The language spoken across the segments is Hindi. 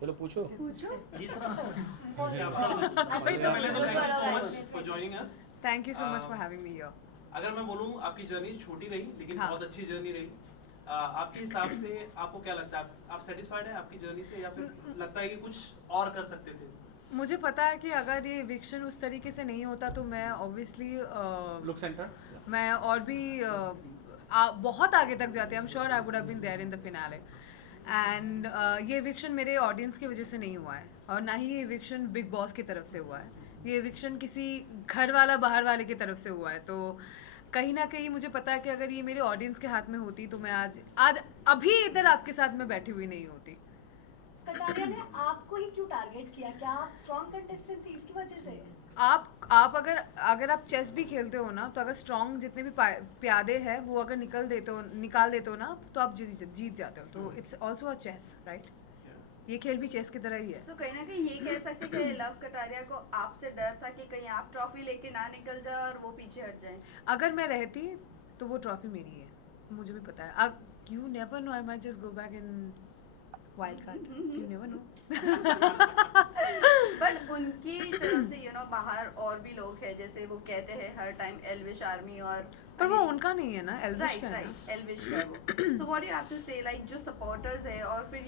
चलो पूछो जिस तरह for joining us. Thank you so much for having me here. अगर मैं बोलूं आपकी जर्नी छोटी रही लेकिन हाँ. बहुत अच्छी जर्नी रही, आपके हिसाब से आपको क्या लगता है, आप सेटिस्फाइड है आपकी जर्नी से या फिर लगता है कि कुछ और कर सकते थे? मुझे पता है कि अगर ये इविक्शन उस तरीके से नहीं होता तो मैं ऑब्वियसली लुक सेंटर मैं और भी बहुत आगे तक जाती। I am sure I would have been there in the finale. And ये इविक्शन मेरे ऑडियंस की वजह से नहीं हुआ है और ना ही ये इविक्शन बिग बॉस की तरफ से हुआ है। ये इविक्शन किसी घर वाला बाहर वाले की तरफ से हुआ है। तो कहीं ना कहीं मुझे पता है कि अगर ये मेरे ऑडियंस के हाथ में होती तो मैं आज अभी इधर आपके साथ में बैठी हुई नहीं होती। कटारिया ने आपको ही क्यों टारगेट किया? क्या आप स्ट्रॉन्ग कंटेस्टेंट थी इसकी वजह से? आप अगर आप चेस भी खेलते हो ना, तो अगर स्ट्रॉन्ग जितने भी प्यादे हैं वो अगर निकाल देते हो ना, तो आप जीत जाते हो। तो it's also a chase, right? ये खेल भी चेस की तरह ही है। So, कहीं ना कहीं ये कह सकते कि लव कटारिया को आपसे डर था कि कहीं आप ट्रॉफी लेके ना निकल जाए और वो पीछे हट जाए। अगर मैं रहती तो वो ट्रॉफी मेरी है, मुझे भी पता है। अब you never know, I might just go back in wild card, you never know. But उनकी तरफ से बाहर और भी लोग हैं, जैसे वो कहते हैं हर टाइम एल्विश आर्मी, और पर वो उनका नहीं है ना, एल्विश का है राइट एल्विश का वो। So what you have to say, like जो सपोर्टर्स है, और फिर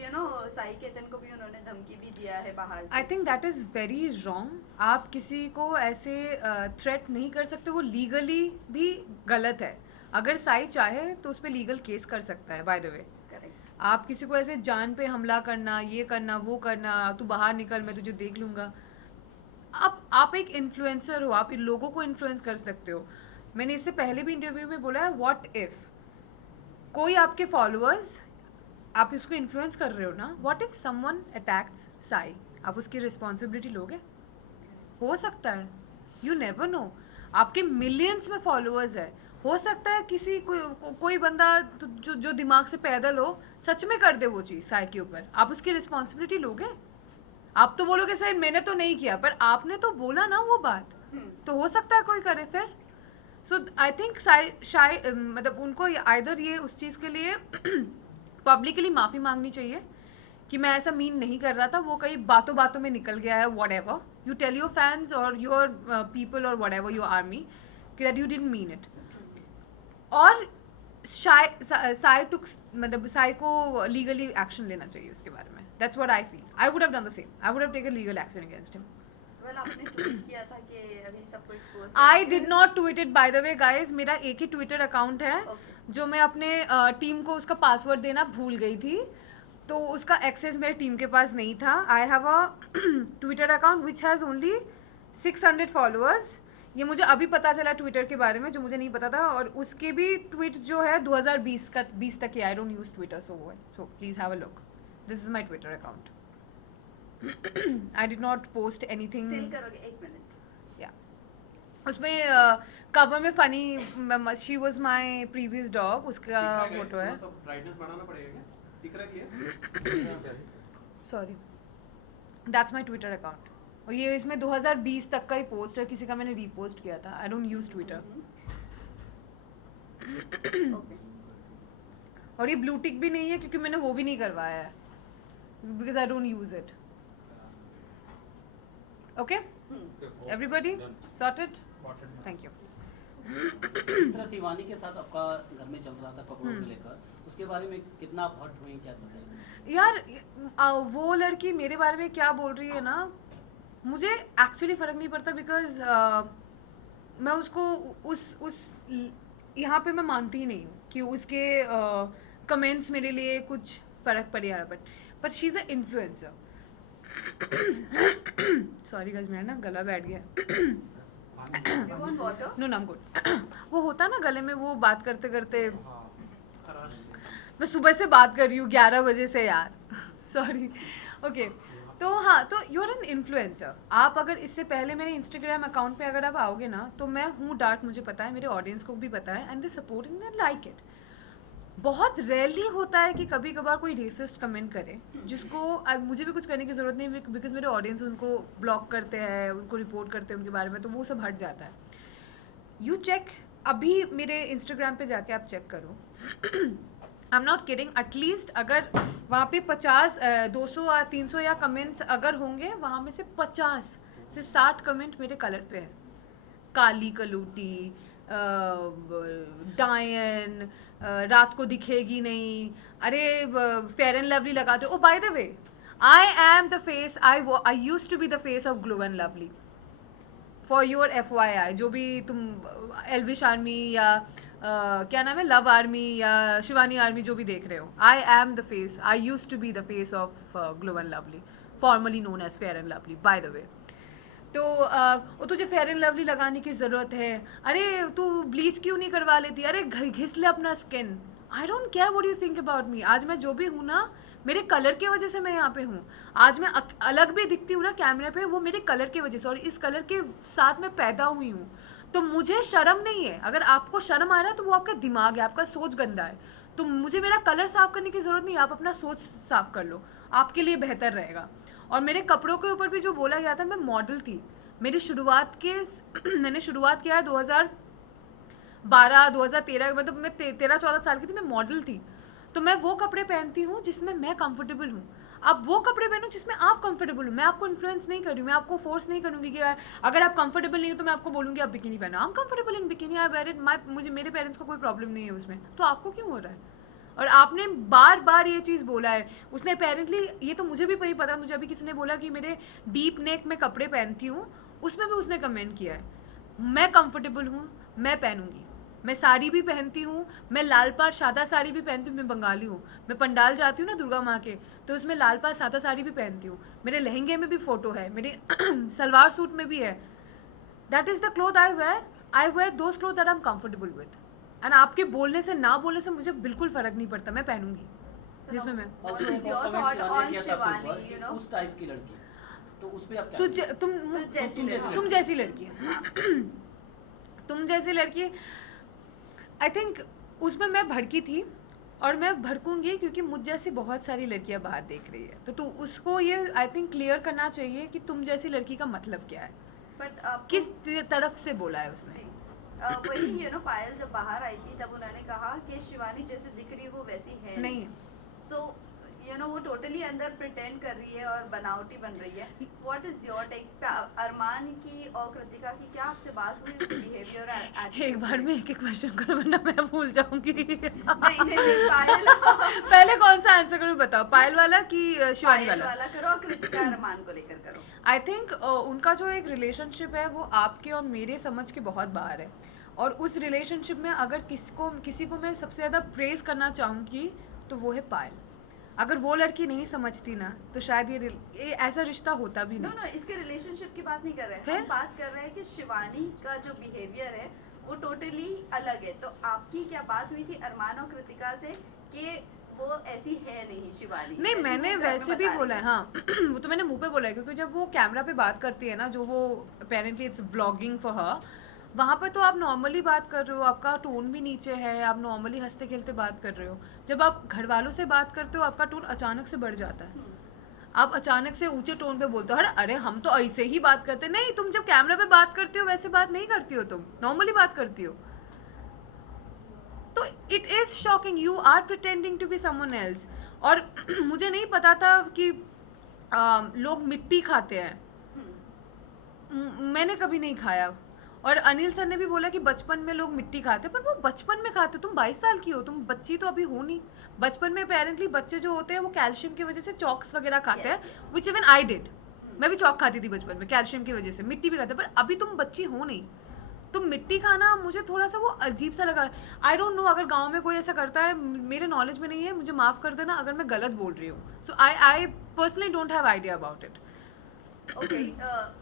साई केतन को भी उन्होंने धमकी भी दिया है बाहर से। I think that is very wrong. आप किसी को ऐसे थ्रेट नहीं कर सकते, वो लीगली भी गलत है। अगर साई चाहे तो उस पर लीगल केस कर सकता है, बाय द वे। आप किसी को ऐसे जान पे हमला करना, ये करना, वो करना, तू बाहर निकल मैं तुझे देख लूँगा। आप एक इन्फ्लुएंसर हो, आप इन लोगों को इन्फ्लुएंस कर सकते हो। मैंने इससे पहले भी इंटरव्यू में बोला है, व्हाट इफ़ कोई आपके फॉलोअर्स, आप इसको इन्फ्लुएंस कर रहे हो ना, what if someone attacks Sai, आप उसकी रिस्पॉन्सिबिलिटी लोगे? हो सकता है, यू नेवर नो। आपके मिलियंस में फॉलोअर्स है, हो सकता है किसी कोई बंदा जो दिमाग से पैदल हो सच में कर दे वो चीज़ साई के ऊपर। आप उसकी रिस्पॉन्सिबिलिटी लोगे? आप तो बोलोगे सर मैंने तो नहीं किया, पर आपने तो बोला ना वो बात, तो हो सकता है कोई करे फिर। सो आई थिंक मतलब उनको आइदर ये उस चीज़ के लिए पब्लिकली माफ़ी मांगनी चाहिए कि मैं ऐसा मीन नहीं कर रहा था, वो कई बातों बातों में निकल गया है, whatever you tell your fans और योर पीपल और whatever your army that you didn't mean it. और साई को लीगली एक्शन लेना चाहिए उसके बारे में। That's what I feel. I would have done the same, I would have taken legal action against him. Well आपने ट्वीट किया था कि अभी सबको expose I did not tweet it, bye the way guys. मेरा एक ही ट्विटर अकाउंट है जो मैं अपने टीम को उसका पासवर्ड देना भूल गई थी, तो उसका एक्सेस मेरे टीम के पास नहीं था। I have a Twitter account which has only 600 followers. ये मुझे अभी पता चला ट्विटर के बारे में, जो मुझे नहीं पता था। और उसके भी ट्वीट्स जो है 2020 तक ही। I don't use Twitter, so please have a look. This is my Twitter account. I did not post anything. Still करोगे? 1 मिनट। या उसमें कवर में funny she was my previous dog, उसका फोटो है। ब्राइटनेस बढ़ाना पड़ेगा क्या? दिख रहा है clear? Sorry, that's my Twitter account. और ये इसमें 2020 तक का ही पोस्ट है, किसी का मैंने रीपोस्ट किया था। आई डोंट यूज ट्विटर। और ये ब्लू टिक भी नहीं है क्योंकि मैंने वो भी नहीं करवाया है, because I don't use it. Okay everybody sorted? Thank you. जिस तरह शिवानी के साथ आपका घर में चल रहा था कपड़ों को लेकर, उसके बारे में कितना आप हर्ट हुए, क्या बताइए? यार वो लड़की मेरे बारे में क्या बोल रही है ना, मुझे एक्चुअली फ़र्क नहीं पड़ता, बिकॉज मैं उसको उस यहाँ पे मैं मानती ही नहीं हूँ कि उसके कमेंट्स मेरे लिए कुछ फ़र्क पड़े यार। But she is a influencer. Sorry guys, मेरा ना गला बैठ गया। You want water? नो नाम गुड। वो होता ना गले में, वो बात करते करते मैं सुबह से बात कर रही हूँ 11 बजे से यार। सॉरी। ओके, तो हाँ, तो यू आर एन इन्फ्लुएंसर। आप अगर इससे पहले मेरे इंस्टाग्राम अकाउंट पे अगर आप आओगे ना, तो मैं हूँ डार्क, मुझे पता है, मेरे ऑडियंस को भी पता है, and they support and like it. बहुत रेयरली होता है कि कभी कभार कोई रेसिस्ट कमेंट करे, जिसको मुझे भी कुछ करने की ज़रूरत नहीं, बिकॉज मेरे ऑडियंस उनको ब्लॉक करते हैं, उनको रिपोर्ट करते हैं उनके बारे में, तो वो सब हट जाता है। यू चेक, अभी मेरे इंस्टाग्राम पे जाके आप चेक करो, I am not kidding, at least अगर वहाँ पे 50 200 या 300 या कमेंट्स अगर होंगे, वहाँ में से 50 से 60 कमेंट मेरे कलर पे है। काली कलूटी, डायन, रात को दिखेगी नहीं, अरे फेयर एंड लवली लगाते हो। Oh by the way, I am the face, I used to be the face of glow and lovely. For your FYI, जो भी तुम एल्विश आर्मी या क्या नाम है, लव आर्मी या शिवानी आर्मी जो भी देख रहे हो, I am the face, I used to be the face of glow and Lovely, formerly known as Fair and Lovely by the way. तो वो तुझे फेयर एंड लवली लगाने की ज़रूरत है, अरे तू ब्लीच क्यों नहीं करवा लेती, अरे घिस ले अपना skin. I don't care what you think about me. आज मैं जो भी हूँ ना, मेरे कलर की वजह से मैं यहाँ पे हूँ। आज मैं अलग भी दिखती हूँ ना कैमरे पे, वो मेरे कलर की वजह से, और इस कलर के साथ मैं पैदा हुई हूँ। तो मुझे शर्म नहीं है। अगर आपको शर्म आ रहा है तो वो आपका दिमाग है, आपका सोच गंदा है। तो मुझे मेरा कलर साफ़ करने की ज़रूरत नहीं है, आप अपना सोच साफ़ कर लो, आपके लिए बेहतर रहेगा। और मेरे कपड़ों के ऊपर भी जो बोला गया था, मैं मॉडल थी। मेरी शुरुआत के मैंने शुरुआत किया 2012 2013, मतलब मैं 13-14 साल की थी, मैं मॉडल थी। तो मैं वो कपड़े पहनती हूँ जिसमें मैं कंफर्टेबल हूँ। आप वो कपड़े पहनो जिसमें आप कंफर्टेबल हो। मैं आपको इन्फ्लुएंस नहीं कर रही हूँ, मैं आपको फोर्स नहीं करूँगी कि अगर आप कंफर्टेबल नहीं हो तो मैं आपको बोलूँगी आप बिकिनी पहनो। I am comfortable in bikini, I wear it, मुझे मेरे पेरेंट्स को कोई प्रॉब्लम नहीं है उसमें, तो आपको क्यों हो रहा है? और आपने बार बार ये चीज़ बोला है। उसने अपेरेंटली, ये तो मुझे भी नहीं पता, मुझे अभी किसी ने बोला कि मेरे डीप नेक में कपड़े पहनती हूँ, उसमें भी उसने कमेंट किया है। मैं कंफर्टेबल हूँ, मैं पहनूंगी। मैं साड़ी भी पहनती हूँ, मैं लाल पार सादा साड़ी भी पहनती हूँ। मैं बंगाली हूँ, मैं पंडाल जाती हूँ ना दुर्गा माँ के, तो उसमें लाल पार सादा साड़ी भी पहनती हूँ। मेरे लहंगे में भी फ़ोटो है, मेरे सलवार सूट में भी है। That is the cloth I wear those cloth that I am comfortable with. And आपके बोलने से ना बोलने से मुझे बिल्कुल फ़र्क नहीं पड़ता, मैं पहनूंगी जिसमें मैं। और जो What is एक your और thought comment on शिवानी ने किया था आपके Shivani, ऊपर you कि know? उस टाइप की लड़की, तो उस पे आप क्या तुम जैसी लड़की तुम जैसी लड़की, आई थिंक उसमें मैं भड़की थी और मैं भड़कूंगी क्योंकि मुझ जैसी बहुत सारी लड़कियां बाहर देख रही है। तो तू उसको ये आई थिंक क्लियर करना चाहिए कि तुम जैसी लड़की का मतलब क्या है, बट किस तरफ से बोला है उसने। जी वही यू नो पायल जब बाहर आई थी तब उन्होंने कहा कि शिवानी जैसे दिख रही है वो वैसी है नहीं है। सो यू नो वो टोटली अंदर प्रिटेंड कर रही है और बनावटी बन रही है। What is your take? Arman की और कृतिका की क्या आपसे बात हुई उसके बिहेवियर और एक बार में एक क्वेश्चन करो वरना मैं भूल जाऊंगी। नहीं पायल पहले कौन सा आंसर करूँ बताओ, पायल वाला कि शिवानी पायल वाला? वाला करो और कृतिका अरमान को लेकर करो। आई थिंक उनका जो एक रिलेशनशिप है वो आपके और मेरे समझ के बहुत बाहर है। और उस रिलेशनशिप में अगर किसी को मैं सबसे ज़्यादा प्रेज करना चाहूँगी तो वो है पायल। अगर वो लड़की नहीं समझती ना तो शायद ये ऐसा रिश्ता होता भी नो नहीं। नो इसके रिलेशनशिप की बात नहीं कर रहे हैं, फिर? हम बात कर रहे हैं कि शिवानी का जो बिहेवियर है वो टोटली अलग है। तो आपकी क्या बात हुई थी अरमान और कृतिका से कि वो ऐसी है नहीं शिवानी? नहीं, जैसे मैंने वो घर में वैसे भी बता बोला रही है। हाँ वो तो मैंने मुंह पे बोला है, क्योंकि जब वो कैमरा पे बात करती है ना, जो वो apparently it's vlogging for her, वहाँ पर तो आप नॉर्मली बात कर रहे हो, आपका टोन भी नीचे है, आप नॉर्मली हंसते खेलते बात कर रहे हो। जब आप घर वालों से बात करते हो आपका टोन अचानक से बढ़ जाता है, आप अचानक से ऊंचे टोन पे बोलते हो, अरे हम तो ऐसे ही बात करते। नहीं, तुम जब कैमरा पे बात करते हो वैसे बात नहीं करती हो, तुम नॉर्मली बात करती हो। तो it is shocking, you are pretending to be someone else. और मुझे नहीं पता था कि लोग मिट्टी खाते हैं, मैंने कभी नहीं खाया। और अनिल सर ने भी बोला कि बचपन में लोग मिट्टी खाते, पर वो बचपन में खाते, तुम 22 साल की हो, तुम बच्ची तो अभी हो नहीं। बचपन में अपेरेंटली बच्चे जो होते हैं वो कैल्शियम की वजह से चॉक्स वगैरह खाते हैं, विच इवन आई डिड। मैं भी चॉक खाती थी बचपन में कैल्शियम की वजह से, मिट्टी भी खाते, पर अभी तुम बच्ची हो नहीं। तुम मिट्टी खाना मुझे थोड़ा सा वो अजीब सा लगा। आई डोंट नो अगर गांव में कोई ऐसा करता है, मेरे नॉलेज में नहीं है, मुझे माफ़ कर देना अगर मैं गलत बोल रही हूँ। So I personally don't have idea about it. Okay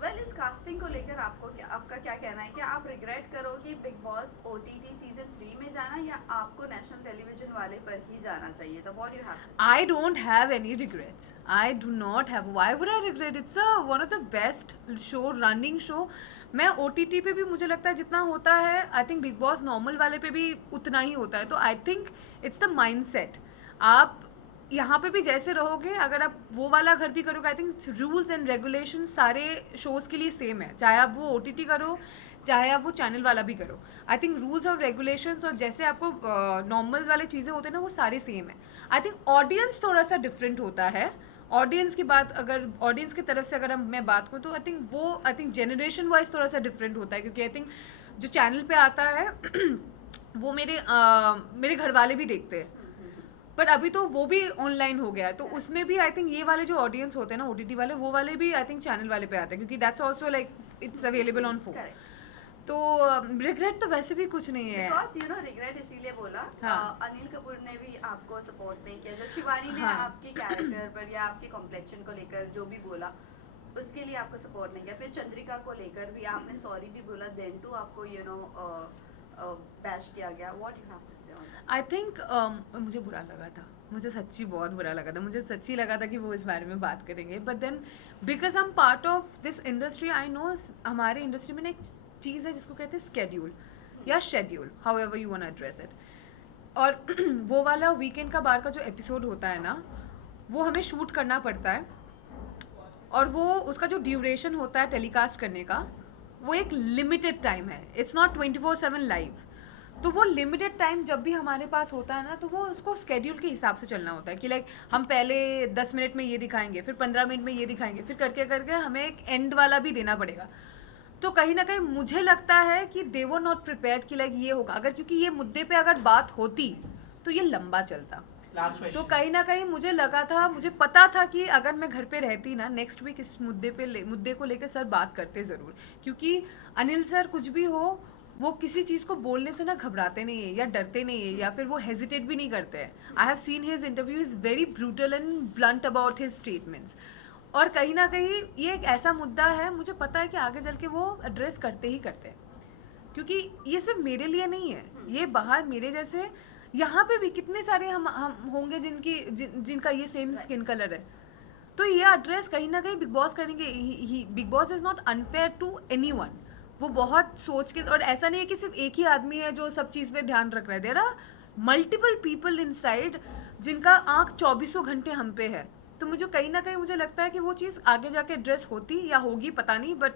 well इस कास्टिंग को लेकर आपका क्या कहना है? क्या आप रिग्रेट करोगे बिग बॉस OTT सीजन 3 में जाना, या आपको नेशनल टेलीविजन वाले पर ही जाना चाहिए था? व्हाट यू हैव टू से? I don't have any regrets. I do not have. Why would I regret? It's one of the best show, running show. मैं OTT पे भी मुझे लगता है जितना होता है, I think big boss normal वाले पे भी उतना ही होता है। तो I think it's the mind set. आप यहाँ पे भी जैसे रहोगे, अगर आप वो वाला घर भी करोगे, I think rules and regulation सारे शोज़ के लिए सेम है, चाहे आप वो OTT करो चाहे आप वो चैनल वाला भी करो। आई थिंक रूल्स और रेगुलेशंस और जैसे आपको नॉर्मल वाले चीज़ें होते हैं ना, वो सारे सेम है। आई थिंक ऑडियंस थोड़ा सा डिफरेंट होता है। ऑडियंस की बात, अगर ऑडियंस की तरफ से अगर मैं बात करूँ तो आई थिंक जनरेशन वाइज थोड़ा सा डिफरेंट होता है, क्योंकि आई थिंक जो चैनल पे आता है वो मेरे घर वाले भी देखते हैं, पर अभी तो वो भी ऑनलाइन हो गया है, तो उसमें भी आई थिंक ये वाले जो ऑडियंस होते हैं ना OTT वाले, वो वाले भी आई थिंक चैनल वाले पे आते हैं, क्योंकि that's also like it's available on phone. Correct. तो रिग्रेट तो वैसे भी कुछ नहीं है। Because you know regret इसीलिए बोला, हाँ. अनिल कपूर ने भी आपको सपोर्ट नहीं किया, जब शिवानी ने हाँ. आपके कैरेक्टर पर या आपके कॉम्प्लेक्शन को लेकर जो भी बोला उसके लिए आपको सपोर्ट नहीं किया, फिर चंद्रिका को लेकर भी आपने सॉरी भी बोला, देन टू आपको बैश किया गया। What you have to say on that? I think मुझे बुरा लगा था, मुझे सच्ची बहुत बुरा लगा था, मुझे सच्ची लगा था कि वो इस बारे में बात करेंगे, but then because I am part of this industry, I know हमारे इंडस्ट्री में ना एक चीज़ है जिसको कहते हैं स्केड्यूल या schedule, however you want to address it. और वो वाला वीकेंड का बार का जो एपिसोड होता है ना, वो हमें शूट करना पड़ता है, और वो उसका जो ड्यूरेशन होता है टेलीकास्ट करने का, वो एक लिमिटेड टाइम है, इट्स नॉट 24/7 लाइव। तो वो लिमिटेड टाइम जब भी हमारे पास होता है ना, तो वो उसको स्केड्यूल के हिसाब से चलना होता है कि लाइक हम पहले 10 मिनट में ये दिखाएंगे, फिर 15 मिनट में ये दिखाएंगे, फिर करके करके हमें एक एंड वाला भी देना पड़ेगा। तो कहीं ना कहीं मुझे लगता है कि दे वर नॉट प्रिपेयर्ड कि लाइक ये होगा, अगर क्योंकि ये मुद्दे पे अगर बात होती तो ये लंबा चलता। तो कहीं ना कहीं मुझे लगा था, मुझे पता था कि अगर मैं घर पे रहती ना, नेक्स्ट वीक इस मुद्दे को लेकर सर बात करते ज़रूर, क्योंकि अनिल सर कुछ भी हो वो किसी चीज़ को बोलने से ना घबराते नहीं है या डरते नहीं है, या फिर वो हेजिटेट भी नहीं करते हैं। I have seen his interview is very brutal and blunt about his statements, और कहीं ना कहीं ये एक ऐसा मुद्दा है, मुझे पता है कि आगे चल के वो एड्रेस करते ही करते हैं, क्योंकि ये सिर्फ मेरे लिए नहीं है, ये बाहर मेरे जैसे यहाँ पे भी कितने सारे हम होंगे जिनका ये सेम स्किन कलर है। तो ये एड्रेस कहीं ना कहीं बिग बॉस करेंगे। Bigg Boss is not unfair to anyone, वो बहुत सोच के, और ऐसा नहीं है कि सिर्फ एक ही आदमी है जो सब चीज़ पे ध्यान रख रहा है, there are multiple people inside जिनका आँख 24 घंटे हम पे है। तो मुझे कहीं ना कहीं मुझे लगता है कि वो चीज़ आगे जाके एड्रेस होती या होगी, पता नहीं, बट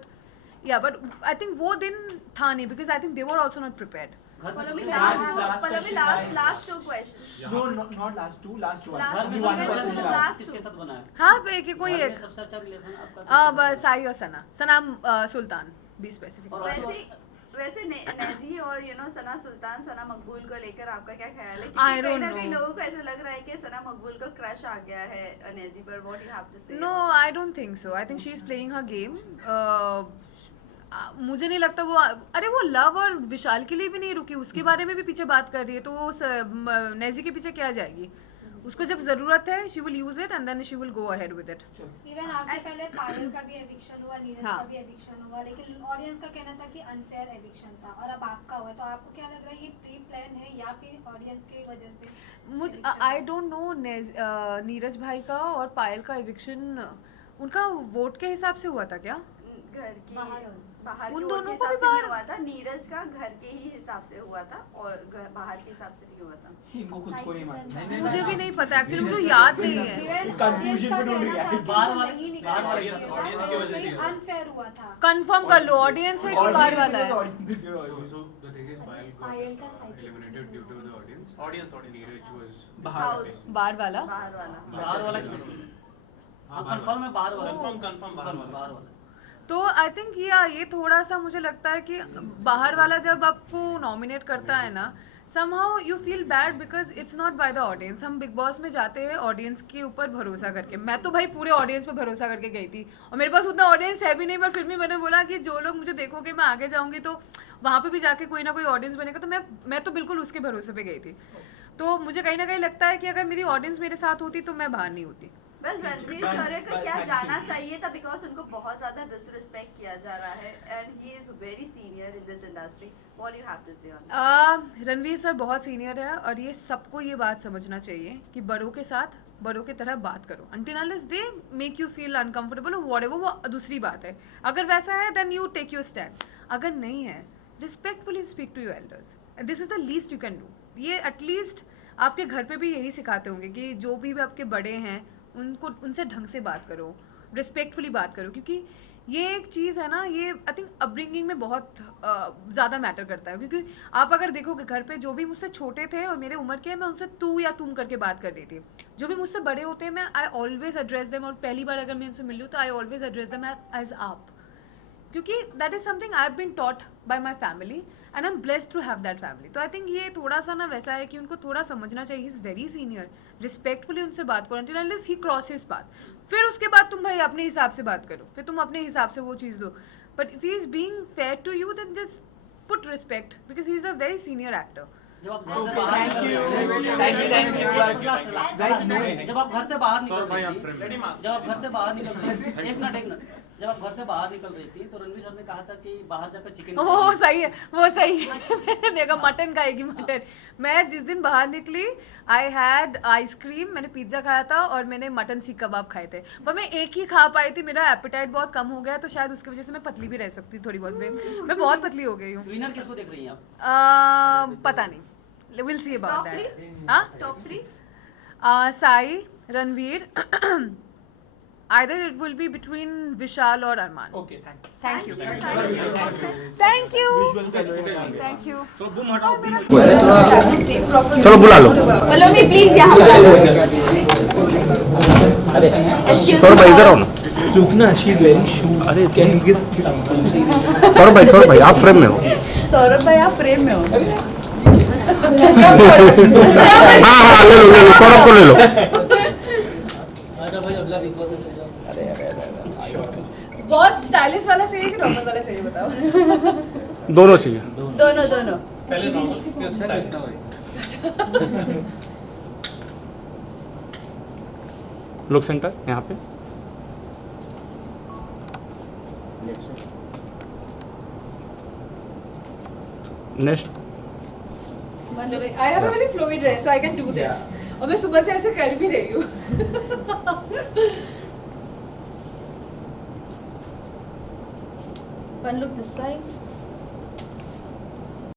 आई थिंक वो दिन था नहीं, because I think they were also not prepared. Pallavi, last last two questions. No, not last two, last one. Last घर में two. one Last person two. last Last किसके two. साथ बना है? हाँ पे कि कोई घर में एक सबसे अच्छा रिलेशन आपका अब साई और सना सुल्तान बी स्पेसिफिक। और वैसे नेजी और सना सुल्तान, सना मकबूल को लेकर आपका क्या ख्याल है? I क्योंकि कहीं don't ना कहीं know. लोगों को ऐसा लग रहा है कि सना मकबूल को क्रश आ गया है नेजी पर। What you have to say? No, I don't think so, I think she is playing her game. मुझे नहीं लगता वो, अरे वो लव और विशाल के लिए भी नहीं रुकी, उसके बारे में भी पीछे बात कर रही है, तो वो नेजी के पीछे क्या जाएगी? उसको जब जरूरत है she will use it and then she will go ahead with it. Even आपसे पहले पायल का भी एविक्शन हुआ, नीरज हाँ. का भी एविक्शन हुआ, लेकिन ऑडियंस का कहना था कि अनफेयर एविक्शन था, और अब आपका हुआ, तो आपको क्या लग रहा है ये प्री प्लान है या फिर ऑडियंस की वजह से? मुझे आई डोंट नो नीरज भाई का और पायल का एविक्शन उनका वोट के हिसाब से हुआ था क्या? घर की बाहर उन के दोनों वोट को के भी हिसाब से नहीं बाहर- हुआ था, नीरज का घर के ही हिसाब से हुआ था और बाहर के हिसाब से नहीं हुआ था। इनको खुद को नहीं मालूम। मुझे भी नहीं पता एक्चुअली, मुझे याद नहीं है। इवन confusion ऑडियंस का में डूब कहना गया। था कि बाहर वो वाले- नहीं बाहर निकलना वाले- चाहिए audience था, की वो वजह से very हुआ। अनफेयर हुआ था। कंफर्म कर लो, ऑडियंस है कि बाहर वाला है? So the thing is, Payal Payal का got side. eliminated due to the audience. Audience. Neeraj was बाहर House. बाहर वाला? बाहर वाला। बाहर वाला हाँ कंफर्म है, बाहर वाला Confirm बाहर वाला। बाहर वाला। तो आई थिंक ये थोड़ा सा मुझे लगता है कि बाहर वाला जब आपको नॉमिनेट करता है ना, somehow you feel bad because it's not by the audience. हम बिग बॉस में जाते हैं ऑडियंस के ऊपर भरोसा करके। मैं तो भाई पूरे ऑडियंस पे भरोसा करके गई थी, और मेरे पास उतना ऑडियंस है भी नहीं, पर फिर भी मैंने बोला कि जो लोग मुझे देखोगे मैं आगे जाऊंगी तो वहाँ पे भी जाके कोई ना कोई ऑडियंस बनेगा, तो मैं तो बिल्कुल उसके भरोसे पे गई थी। तो मुझे कहीं ना कहीं लगता है कि अगर मेरी ऑडियंस मेरे साथ होती तो मैं बाहर नहीं होती। वेल रणवीर बस- शौर्य को बस क्या thank जाना you. चाहिए था, बिकॉज उनको बहुत ज्यादा डिसरिस्पेक्ट किया जा रहा है and he is very senior in this industry. What you have to say on? Ranveer sir बहुत सीनियर है, और ये सबको ये बात समझना चाहिए कि बड़ों के साथ बड़ों की तरह बात करो। Until unless they make you feel uncomfortable और व्हाटएवर, वो दूसरी बात है। अगर वैसा है then you take your stand, अगर नहीं है respectfully speak to your elders, this is the least you can do. ये एटलीस्ट आपके घर पे भी यही सिखाते होंगे कि जो भी आपके बड़े हैं उनको उनसे ढंग से बात करो, रिस्पेक्टफुली बात करो, क्योंकि ये एक चीज़ है ना, ये आई थिंक अपब्रिंगिंग में बहुत ज़्यादा मैटर करता है। क्योंकि आप अगर देखोगे घर पे जो भी मुझसे छोटे थे और मेरे उम्र के हैं, मैं उनसे तू या तुम करके बात कर रही थी। जो भी मुझसे बड़े होते हैं मैं आई ऑलवेज एड्रेस देम, और पहली बार अगर मैं उनसे मिल लूँ तो I always address them as आप, क्योंकि that is something I have been taught by my family and I am blessed to have that family. तो आई थिंक ये थोड़ा सा ना वैसा है कि उनको थोड़ा समझना चाहिए, he is very senior, respectfully उनसे बात करो until unless he crosses path. फिर उसके बाद तुम भाई अपने हिसाब से बात करो, फिर तुम अपने हिसाब से वो चीज़ दो, but if he is being fair to you then just put respect because he is a very senior actor. जब आप घर से बाहर जब आप घर से बाहर निकल रही थी, जब आप घर से बाहर निकल रही थी, एक मिनट, जब आप घर से बाहर निकल रही थी तो रणवीर सर ने कहा था कि बाहर जाकर चिकन, वो सही है, वो सही है। मैंने देखा मटन खाएगी मटन। मैं जिस दिन बाहर निकली आई हैड आइसक्रीम, मैंने पिज्ज़ा खाया था और मैंने मटन सीख कबाब खाए थे, पर मैं एक ही खा पाई थी। मेरा एपेटाइट बहुत कम हो गया, तो शायद उसकी वजह से मैं पतली भी रह सकती थोड़ी बहुत। मैं बहुत पतली हो गई हूँ। विनर किसको देख रही हैं आप? पता नहीं, विल सी अबाउट दैट। हाँ, top 3 Sai, Ranveer, either it will be between Vishal or Arman. Okay, Thank you. Thank Thank you. Thank you. चलो बुला लो। हेलो मी प्लीज यहाँ सौरभ भाई इधर आओ ना। रुकना, शी इज वेरी शूज। अरे कैन यू गिव सौरभ भाई आप फ्रेम में हो। सौरभ भाई आप फ्रेम में हो। हाँ ले लो सौरभ को ले लो। अच्छा भाई अगला बिग बॉस में जाओ। बहुत स्टाइलिश वाला चाहिए कि नॉर्मल वाला चाहिए बताओ? दोनों चाहिए। दोनों पहले नॉर्मल फिर स्टाइल। लुक सेंटर यहाँ पे। Next. I have a very fluid dress, so I can do this. और मैं सुबह से ऐसे कर भी रही हूँ। One look this side.